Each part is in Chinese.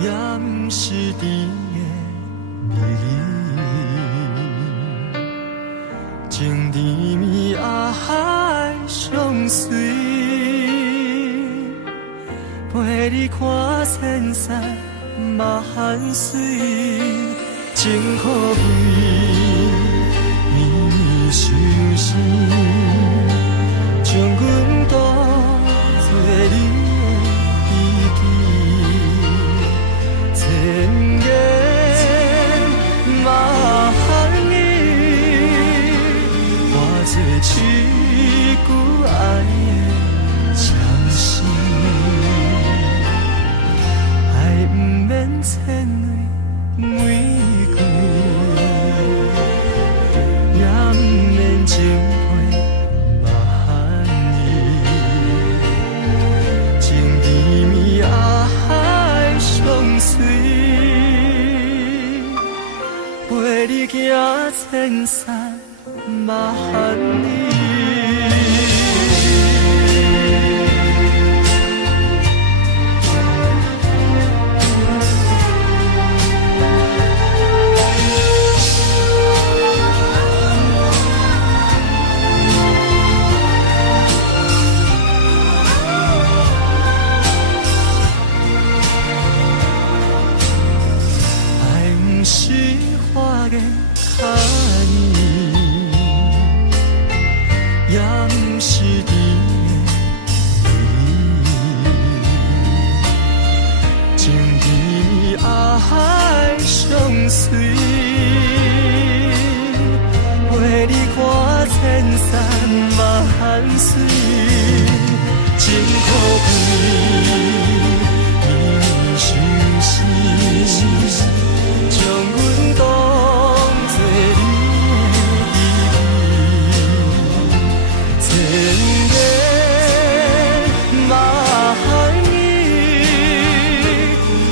也不是甜的蜜语，情甜蜜啊海上水，陪你看千山万水，情可贵，绵绵相思，将阮当作你的知己，千言万语，化作一句爱的相思，爱不免千蕊玫瑰，也不免情配万语，情甜蜜啊海上水，陪你行千山万里。是花的卡意，也不是甜的蜜语，情甜蜜啊海上水，陪你看千山万水，情可贵，绵绵相思。将阮当作你的知己，千言万语，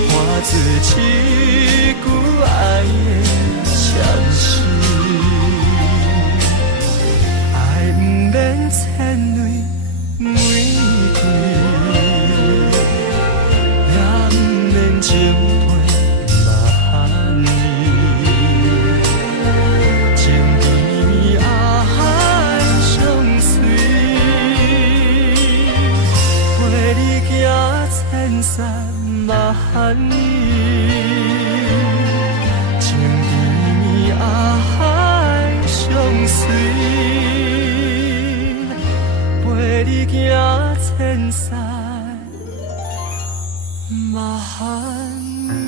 化作一句爱的相思，爱不免千蕊玫瑰，也不免情配。千山万里，情甜蜜啊海上水，陪你行千山万里。